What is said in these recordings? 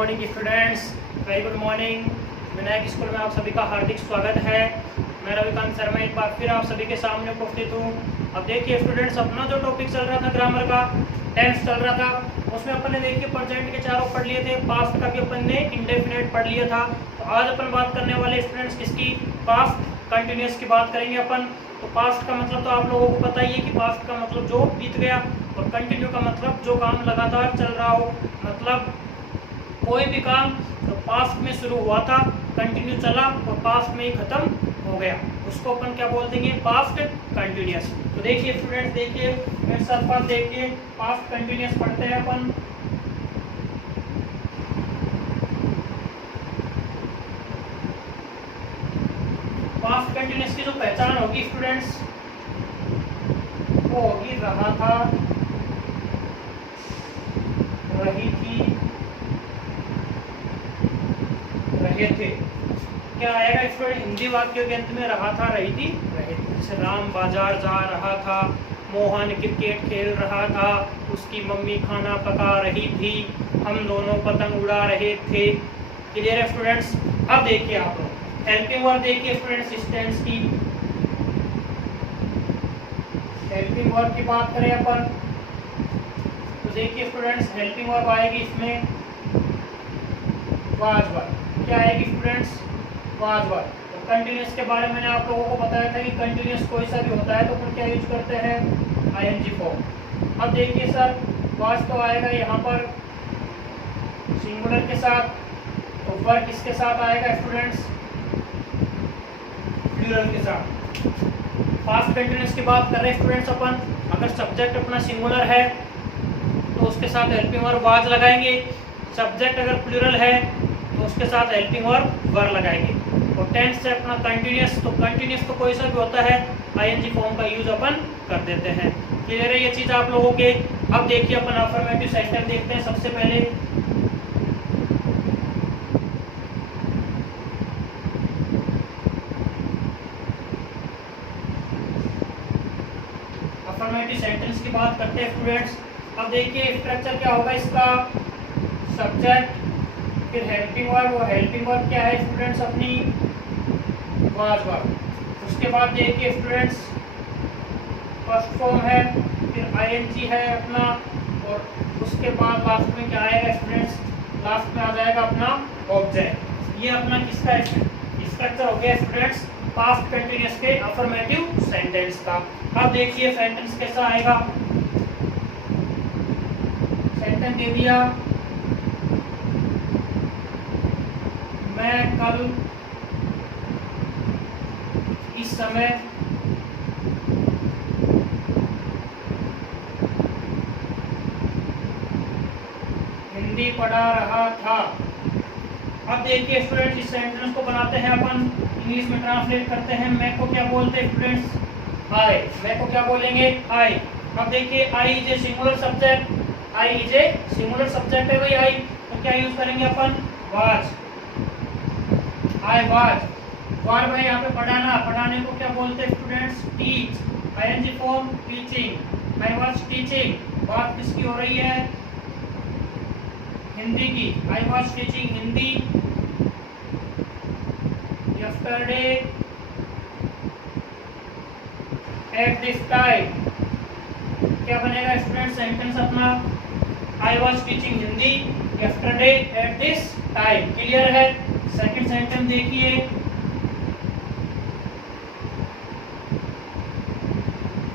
Morning students, very good morning. Vinayak school में आप सभी का हार्दिक स्वागत है। मैं रविकांत शर्मा एक बार फिर आप सभी के सामने उपस्थित हूँ। अब देखिए स्टूडेंट्स, अपना जो टॉपिक चल रहा था ग्रामर का, टेंस चल रहा था, उसमें अपन ने देखिए प्रेजेंट के चारों पढ़ लिए थे, पास्ट का भी अपन ने इंडेफिनिट पढ़ लिया था। तो आज अपन बात करने वाले स्टूडेंट्स किसकी, पास्ट कंटिन्यूअस की बात करेंगे अपन। तो पास्ट का मतलब तो आप लोगों को पता ही है कि पास्ट का मतलब जो बीत गया, और कंटिन्यू का मतलब जो काम लगातार चल रहा हो। मतलब कोई भी काम तो पास्ट में शुरू हुआ था, कंटिन्यू चला और पास्ट में ही खत्म हो गया, उसको अपन क्या बोल देंगे, पास्ट कंटिन्यूअस। तो देखिए स्टूडेंट्स, देखिए मेरे साथ बात देखिए, पास्ट कंटिन्यूअस पढ़ते हैं अपन। पास्ट कंटिन्यूअस की जो पहचान होगी स्टूडेंट्स, वो होगी रहा था, रही थी, रहे थे। क्या आएगा स्टूडेंट हिंदी वाक्यों के अंत में, रहा था, रही थी, रहे थे। जैसे राम बाजार जा रहा था, मोहन क्रिकेट खेल रहा था, उसकी मम्मी खाना पका रही थी, हम दोनों पतंग उड़ा रहे थे। क्लियर है स्टूडेंट्स। अब देखिए आप लोग हेल्पिंग वर्ब, देखिए स्टूडेंट्स इस टेंस की हेल्पिंग वर्ब की बात करें अपन, तो देखिए स्टूडेंट्स हेल्पिंग वर्ब आएगी इसमें वाज वर्ब। क्या आएगी स्टूडेंट्स, वाज वर्ब। तो कंटिन्यूअस के बारे में मैंने आप लोगों को बताया था कि कंटिन्यूअस कोई सा भी होता है तो अपन क्या यूज करते हैं, आईएनजी फॉर्म। अब देखिए सर, वाज तो आएगा यहाँ पर सिंगुलर के साथ, तो वर्ब किसके साथ आएगा स्टूडेंट्स, प्लूरल के साथ। पास्ट कंटिन्यूअस की बात कर रहे हैं स्टूडेंट्स अपन, अगर सब्जेक्ट अपना सिंगुलर है तो उसके साथ हेल्पिंग वर्ब वाज लगाएंगे, सब्जेक्ट अगर प्लूरल है तो उसके साथ हेल्पिंग वर्ब वर लगाएंगे। और टेंस से अपना कंटिन्यूअस, तो कंटिन्यूअस तो कोई सा भी होता है, आईएनजी फॉर्म का यूज अपन कर देते हैं। क्लियर है ये चीज आप लोगों के। अब देखिए अपन अफर्मेटिव सेंटेंस देखते हैं सबसे पहले। अफर्मेटिव सेंटेंस की बात करते हैं स्टूडेंट्स। अब देखिए स्ट्रक्चर क्या होगा इसका, सब्जेक्ट, फिर हेल्पिंग वर्ब, और हेल्पिंग वर्ब क्या है स्टूडेंट्स अपनी, वाज वर्ब। उसके बाद देखिए स्टूडेंट्स फर्स्ट फॉर्म है, फिर आईएनजी है अपना, और उसके बाद लास्ट में क्या आएगा स्टूडेंट्स, लास्ट में आ जाएगा अपना ऑब्जेक्ट। ये अपना किसका स्ट्रक्चर हो गया स्टूडेंट्स, पास्ट कंटिन्यूअस के अफर्मेटिव सेंटेंस का। अब देखिए सेंटेंस कैसा आएगा, सेंटेंस दे दिया, मैं कल इस समय हिंदी पढ़ा रहा था। अब देखिए स्टूडेंट्स, इस सेंटेंस को बनाते हैं अपन, इंग्लिश में ट्रांसलेट करते हैं। मैं को क्या बोलते हैं स्टूडेंट्स, आई। मैं को क्या बोलेंगे, आई। अब देखिए I is a singular subject, I is a singular subject है भाई आई, तो क्या यूज करेंगे अपन, वाज। I was. वर्ब है यहाँ पे पढ़ाना, पढ़ाने को क्या बोलते हैं students, teach. ING form teaching, I was teaching. बात किसकी हो रही है, हिंदी की, I was teaching Hindi yesterday at this time. क्या बनेगा स्टूडेंट सेंटेंस अपना, I was teaching Hindi yesterday at this time. Clear है। सेकंड सेंटेंस देखिए,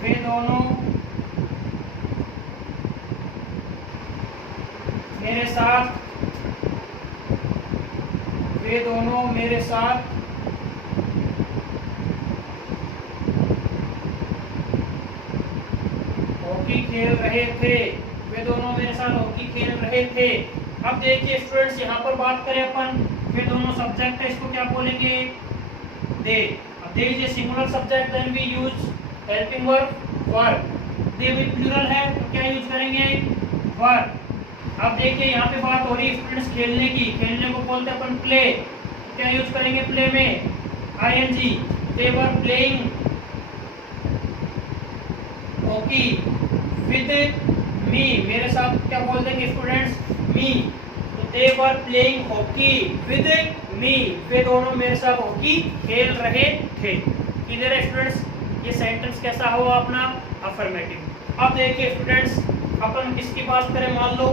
वे दोनों मेरे साथ, वे दोनों मेरे साथ हॉकी खेल रहे थे। वे दोनों मेरे साथ हॉकी खेल रहे थे। अब देखिए स्टूडेंट्स, यहाँ पर बात करें अपन, वे दोनों सब्जेक्ट है, इसको क्या बोलेंगे, दे। अब they is a singular subject, then we use helping verb verb. They भी प्लूरल है तो क्या यूज करेंगे, वर्ब। अब देखिए यहाँ पे बात हो रही है स्टूडेंट्स खेलने की, खेलने को बोलते हैं अपन प्ले, क्या यूज करेंगे प्ले में, ING. They were playing hockey with me, मेरे साथ क्या बोल देंगे स्टूडेंट्स, मी। तो they were playing hockey with me, वे दोनों मेरे साथ हॉकी खेल रहे थे। क्लियर है स्टूडेंट्स, ये सेंटेंस कैसा हुआ अपना, अफर्मेटिव। अब देखिए स्टूडेंट्स, अपन किसकी बात करें, मान लो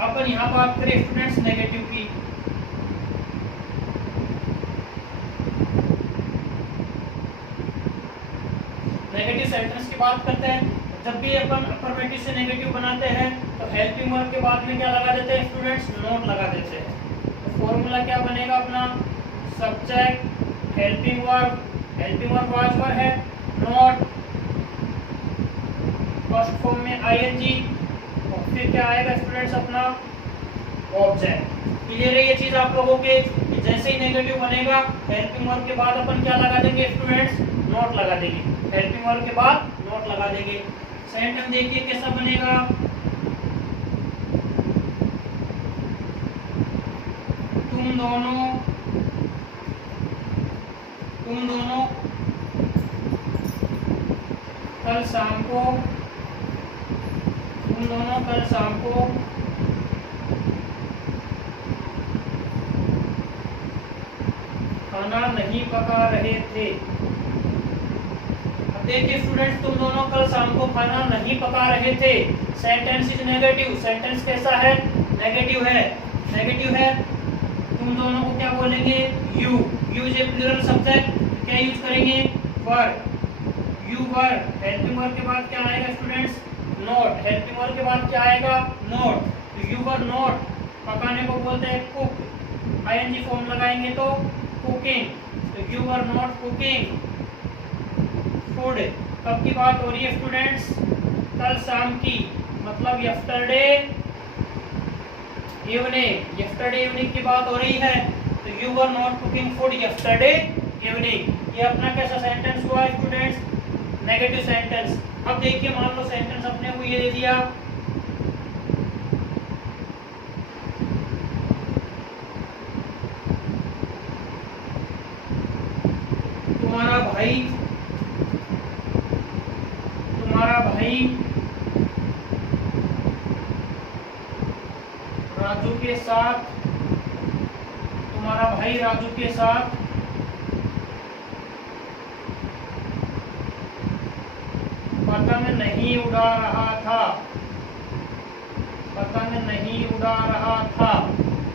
अपन यहाँ बात करें स्टूडेंट्स नेगेटिव की। नेगेटिव सेंटेंस की बात करते हैं। जब भी अपन अफर्मेटिव से नेगेटिव बनाते हैं तो हेल्पिंग वर्ब के बाद में क्या लगा देते हैं स्टूडेंट्स, नॉट लगा देते हैं। तो फॉर्मूला क्या बनेगा अपना, सब्जेक्ट हेल्पिंग वर्ब वाजवर है, नॉट फर्स्ट फॉर्म में आईएनजी, और फिर क्या आएगा स्टूडेंट्स अपना ऑब्जेक्ट। क्लियर है ये चीज आप लोगों के, कि जैसे ही नेगेटिव बनेगा हेल्पिंग वर्ब के बाद अपन क्या लगा देंगे स्टूडेंट्स, नॉट लगा देंगे। हेल्पिंग वर्ब के बाद नॉट लगा देंगे। सेंटेंस देखिए कैसा बनेगा, तुम दोनों कल शाम को खाना नहीं पका रहे थे। अब देखिए स्टूडेंट्स, तुम दोनों कल शाम को खाना नहीं पका रहे थे। सेंटेंस इज नेगेटिव, सेंटेंस कैसा है, नेगेटिव है। तुम दोनों को क्या बोलेंगे, you is a plural subject, क्या यूज करेंगे, were, you were. Helping verb के बाद क्या आएगा स्टूडेंट्स, नॉट। हेल्पिंग वर्ब के बाद क्या आएगा, नॉट। तो यू वर नॉट, पकाने को बोलते हैं कुक, आईएनजी फॉर्म लगाएंगे तो कुकिंग। तो you were not cooking food. कब की बात हो रही है स्टूडेंट्स, कल शाम की, मतलब यस्टरडे इवनिंग की बात हो रही है। तो you were not cooking food yesterday evening. ये अपना कैसा सेंटेंस हुआ स्टूडेंट्स, नेगेटिव सेंटेंस। अब देखिए मान लो सेंटेंस अपने को ये दे दिया, तुम्हारा भाई राजू के साथ पतंग नहीं उड़ा रहा था।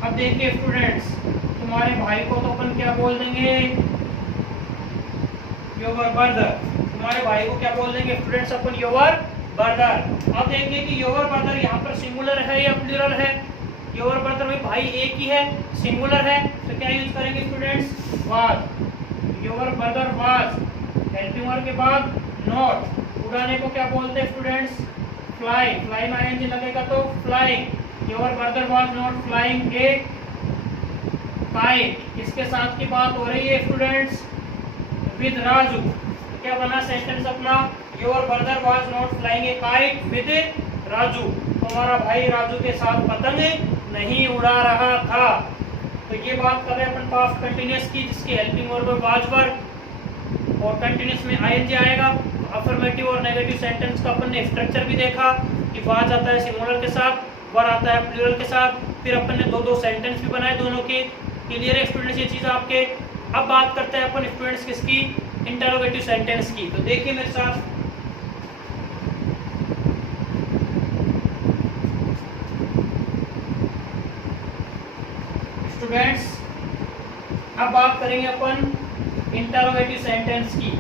अब देखिए स्टूडेंट्स, तुम्हारे भाई को तो अपन क्या बोल देंगे, योर ब्रदर। तुम्हारे भाई को क्या बोल देंगे स्टूडेंट्स अपन, योर ब्रदर। अब देखिए कि योर ब्रदर यहाँ पर सिंगुलर है या प्लूरल है, योर ब्रदर में भाई एक ही है, सिंगुलर है, तो क्या यूज करेंगे students, was. Your brother was, helping verb के बाद नॉट। उड़ाने को क्या बोलते हैं स्टूडेंट्स, फ्लाई, फ्लाई में आईएनजी लगेगा तो flying. Your brother was not flying A kite. इसके साथ की बात हो रही है स्टूडेंट्स, विद राजू। तो क्या बना सेंटेंस अपना, your brother was not flying A kite with Raju. तुम्हारा भाई राजू के साथ पतंग नहीं उड़ा रहा था। तो ये बात कर रहे हैं अपन पास्ट कंटिन्यूअस की, जिसकी हेल्पिंग वर्ब वाज वर्ब और कंटिन्यूअस में आईएनजी आएगा। अफर्मेटिव और नेगेटिव सेंटेंस का अपन ने स्ट्रक्चर भी देखा कि वाज आता है सिंगुलर के साथ, वर आता है प्लूरल के साथ। फिर अपन ने दो सेंटेंस भी बनाए दोनों के। क्लियर है स्टूडेंट्स ये चीज़ आपके। अब बात करते हैं अपन स्टूडेंट्स किसकी, इंटरोगेटिव सेंटेंस की। तो देखिए मेरे साथ, स्टूडेंट्स अब बात करेंगे अपन इंटरोगेटिव सेंटेंस की।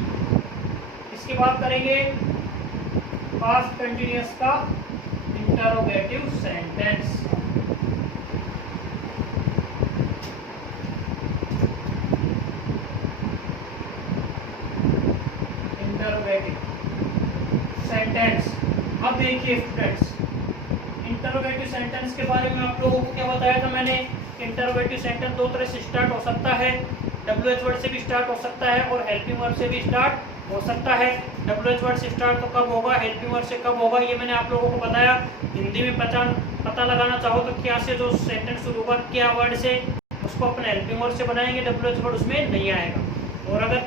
इसकी बात करेंगे पास्ट कंटिन्यूअस का इंटरोगेटिव सेंटेंस। Interrogative sentence. अब देखिए स्टूडेंट्स, इंटरोगेटिव सेंटेंस के बारे में आप लोगों को क्या बताया था मैंने। इंटरोगेटिव सेंटेंस दो तरह से स्टार्ट हो सकता है, WH वर्ड से भी स्टार्ट हो सकता है और हेल्पिंग वर्ड से भी स्टार्ट हो सकता है। WH वर्ड से स्टार्ट तो कब होगा, हेल्पिंग वर्ड से कब होगा, ये मैंने आप लोगों को बताया। हिंदी में पता लगाना चाहो तो क्या से जो सेंटेंस शुरू होगा क्या वर्ड से, उसको अपने हेल्पिंग वर्ड से बनाएंगे, WH वर्ड उसमें नहीं आएगा। और अगर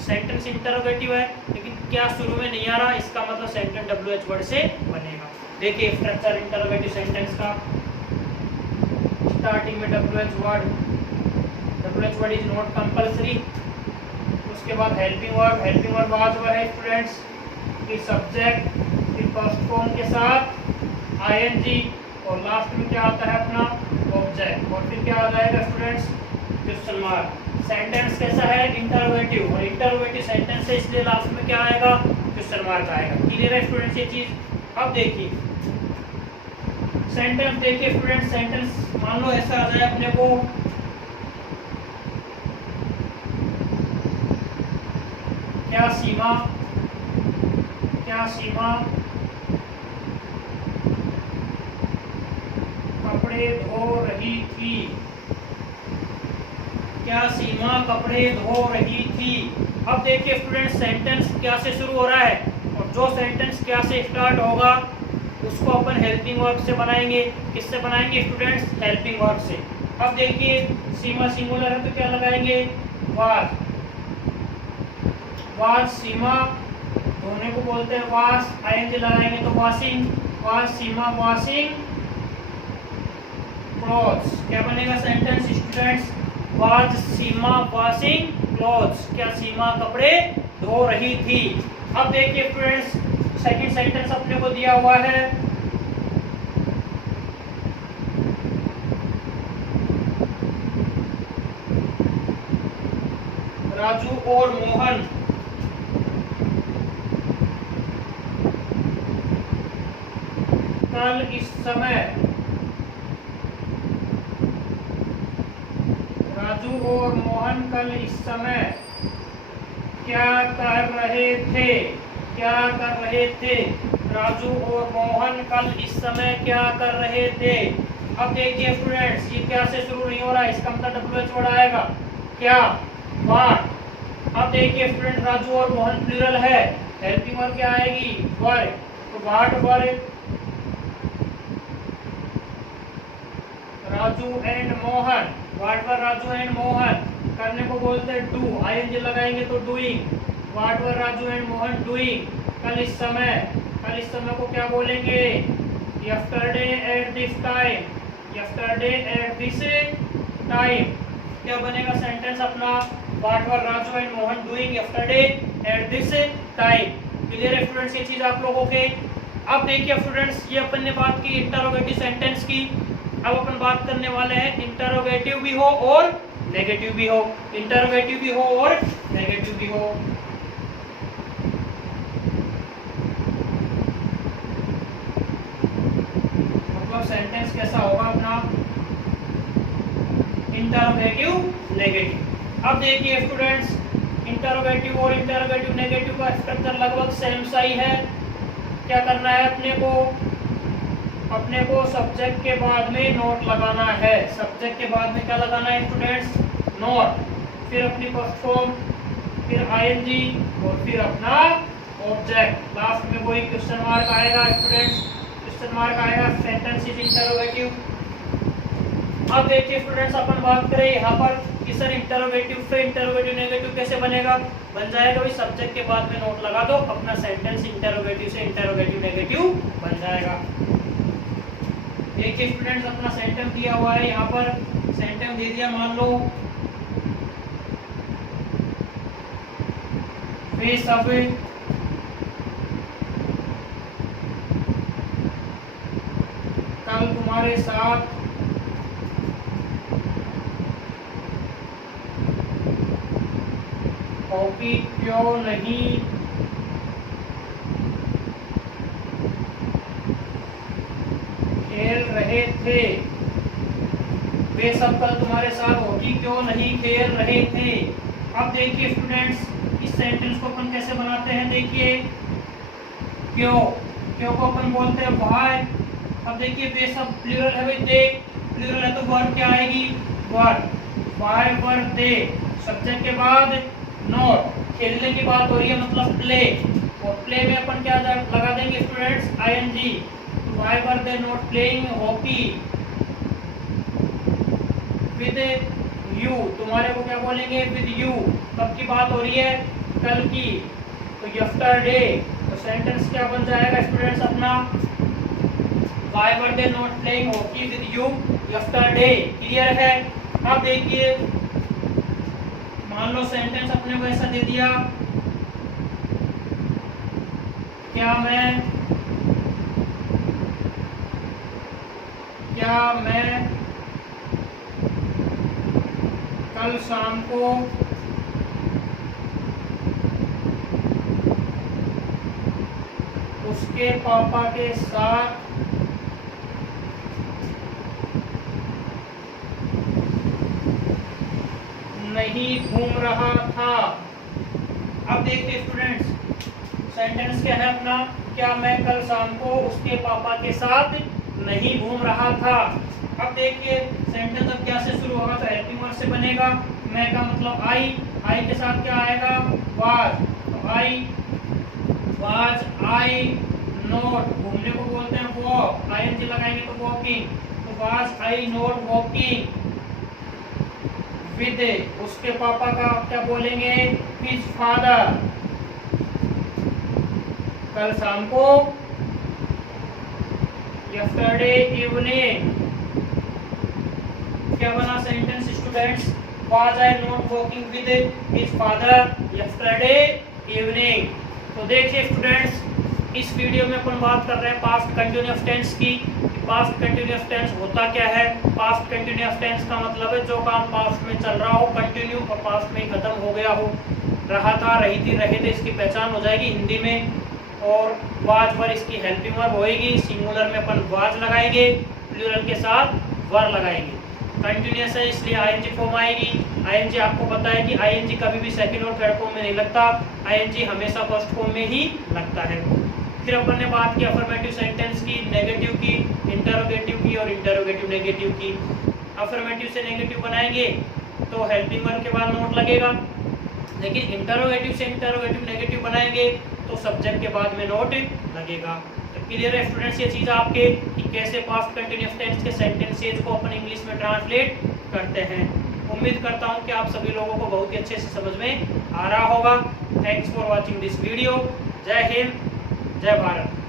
सेंटेंस इंटरोगेटिव है लेकिन क्या शुरू में नहीं आ रहा, इसका मतलब सेंटेंस WH वर्ड से बनेगा। देखिए स्ट्रक्चर इंटरोगेटिव सेंटेंस का। स्टार्टिंग में WH word is not compulsory. उसके बाद हेल्पिंग वर्ब आज हुआ है स्टूडेंट्स कि सब्जेक्ट फिर फर्स्ट फॉर्म के साथ ING और लास्ट में क्या आता है अपना ऑब्जेक्ट और फिर क्या आ जाएगा स्टूडेंट्स क्वेश्चन मार्क। सेंटेंस कैसा है इंटरोगेटिव और इंटरोगेटिव सेंटेंस है इसलिए लास्ट में क्या आएगा क्वेश्चन मार्क आएगा। क्लियर है स्टूडेंट्स ये चीज। अब देखिए सेंटेंस देखिए स्टूडेंट्स सेंटेंस मान लो ऐसा आ जाए अपने को क्या सीमा कपड़े धो रही थी। क्या सीमा कपड़े धो रही थी। अब देखिए स्टूडेंट सेंटेंस क्या से शुरू हो रहा है और जो सेंटेंस क्या से स्टार्ट होगा उसको अपन हेल्पिंग वर्ब से बनाएंगे। किससे बनाएंगे स्टूडेंट्स हेल्पिंग वर्ब से। अब देखिए सीमा सिंगुलर है तो क्या लगाएंगे वाज सीमा धोने को बोलते हैं वाश ING लगाएंगे तो washing was Seema washing clothes. क्या बनेगा sentence students was Seema washing clothes. क्या सीमा कपड़े धो रही थी। अब देखिए स्टूडेंट्स सेकंड सेंटेंस अपने को दिया हुआ है राजू और मोहन कल इस समय राजू और मोहन कल इस समय क्या कर रहे थे। राजू और मोहन कल इस समय क्या कर रहे थे। अब देखिए स्टूडेंट्स ये क्या से शुरू नहीं हो रहा है इसका मतलब WH वर्ड आएगा क्या वाट। अब देखिए स्टूडेंट राजू और मोहन प्लूरल है हेल्पिंग वर्ब क्या आएगी वर तो what were Raju and Mohan what were Raju and Mohan. करने को बोलते हैं डू ING लगाएंगे तो doing what were Raju and Mohan doing कल इस समय को क्या बोलेंगे यस्टरडे एट दिस टाइम। क्या बनेगा सेंटेंस अपना what were Raju and Mohan doing yesterday at this time. Clear है स्टूडेंट्स ये चीज आप लोगों के। अब देखिए स्टूडेंट्स ये अपन ने बात की इंटरोगेटिव सेंटेंस की। अब अपन बात करने वाले हैं इंटरोगेटिव भी हो और नेगेटिव भी हो। इंटरोगेटिव भी हो और नेगेटिव भी हो। मतलब सेंटेंस कैसा होगा अपना इंटरोगेटिव नेगेटिव। अब देखिए स्टूडेंट्स इंटरोगेटिव और इंटरोगेटिव नेगेटिव का स्ट्रक्चर लगभग सेम सा ही है। क्या करना है अपने को सब्जेक्ट के बाद में नोट लगाना है। सब्जेक्ट के बाद में क्या लगाना है स्टूडेंट्स नोट फिर अपनी फर्स्ट फॉर्म फिर ING और फिर अपना ऑब्जेक्ट लास्ट में वही क्वेश्चन मार्क आएगा स्टूडेंट्स क्वेश्चन मार्क आएगा सेंटेंस इज इंटरोगेटिव। अब देखिए स्टूडेंट्स अपन बात करें यहाँ पर कि सर इंटरोगेटिव से इंटरोगेटिव नेगेटिव कैसे बनेगा। बन जाएगा भाई सब्जेक्ट के बाद में नोट लगा दो अपना सेंटेंस इंटरोगेटिव से इंटरोगेटिव नेगेटिव बन जाएगा। देखिए स्टूडेंट्स अपना सेंटेंस दिया हुआ है यहाँ पर सेंटेंस दे दिया मान लो वे सब कल तुम्हारे साथ हॉकी क्यों नहीं खेल रहे थे। वे सब कल तुम्हारे साथ हॉकी क्यों नहीं खेल रहे थे। अब देखिए स्टूडेंट्स इस सेंटेंस को अपन कैसे बनाते हैं। देखिए क्यों को अपन बोलते हैं व्हाई। अब देखिए वे सब प्लूरल है भाई दे प्लूरल है तो वर्ब क्या आएगी वर व्हाई वर दे। सब्जेक्ट के बाद नॉट खेलने की बात हो रही है मतलब प्ले और प्ले में अपन क्या लगा देंगे students ING। Why were they not playing hockey with you। तुम्हारे को क्या बोलेंगे with you। कब की बात हो रही है कल की तो yesterday। तो सेंटेंस क्या बन जाएगा स्टूडेंट्स अपना Why were they not playing hockey with you yesterday? Clear है। अब देखिए, मान लो सेंटेंस अपने को ऐसा दे दिया, क्या मैं कल शाम को उसके पापा के साथ नहीं घूम रहा था। अब देखते स्टूडेंट्स, सेंटेंस क्या है अपना, क्या मैं कल शाम को उसके पापा के साथ नहीं घूम रहा था। अब देखिए सेंटेंस अब क्या से शुरू होगा, तो हेल्पिंग वर्ब से बनेगा। मैं का मतलब आई के साथ क्या आएगा, वाज। तो आई नॉट, घूमने को बोलते हैं वॉक, आईएनजी लगाएंगे तो वॉकिंग। तो was I not walking with, उसके पापा का क्या बोलेंगे, हिज फादर, कल शाम को, यस्टरडे इवनिंग। क्या बना sentence students, was I not walking with his father yesterday evening. तो देखिए स्टूडेंट्स, इस वीडियो में अपन बात कर रहे हैं पास्ट कंटिन्यूअस टेंस की। पास्ट कंटिन्यूअस टेंस होता क्या है। पास्ट कंटिन्यूअस टेंस का मतलब है जो काम पास्ट में चल रहा हो कंटिन्यू और पास्ट में खत्म हो गया हो। रहा था, रही थी, रहे थे, इसकी पहचान हो जाएगी हिंदी में। और वाज पर इसकी हेल्पिंग वर्ब होएगी। सिंगुलर में अपन वाज लगाएंगे, प्लूरल के साथ वर लगाएंगे। कंटिन्यूअस है इसलिए आईएनजी फॉर्म आएगी। आईएनजी आपको पता है कि आईएनजी कभी भी सेकंड और थर्ड फॉर्म में नहीं लगता, आईएनजी हमेशा फर्स्ट फॉर्म में ही लगता है। फिर अपन ने बात की अफर्मेटिव सेंटेंस की, नेगेटिव की, इंटरोगेटिव की और इंटरोगेटिव नेगेटिव की। अफर्मेटिव से नेगेटिव बनाएंगे तो हेल्पिंग वर्ब के बाद नोट लगेगा, लेकिन इंटरोगेटिव से इंटरोगेटिव नेगेटिव बनाएंगे तो सब्जेक्ट के बाद में नोट लगेगा। तो क्लियर है स्टूडेंट्स ये चीज़ आपके कि कैसे पास्ट कंटिन्यूअस टेंस के सेंटेंसेज को अपन इंग्लिश में ट्रांसलेट करते हैं। उम्मीद करता हूं कि आप सभी लोगों को बहुत ही अच्छे से समझ में आ रहा होगा। Thanks for watching this video. जय हिंद, जय भारत।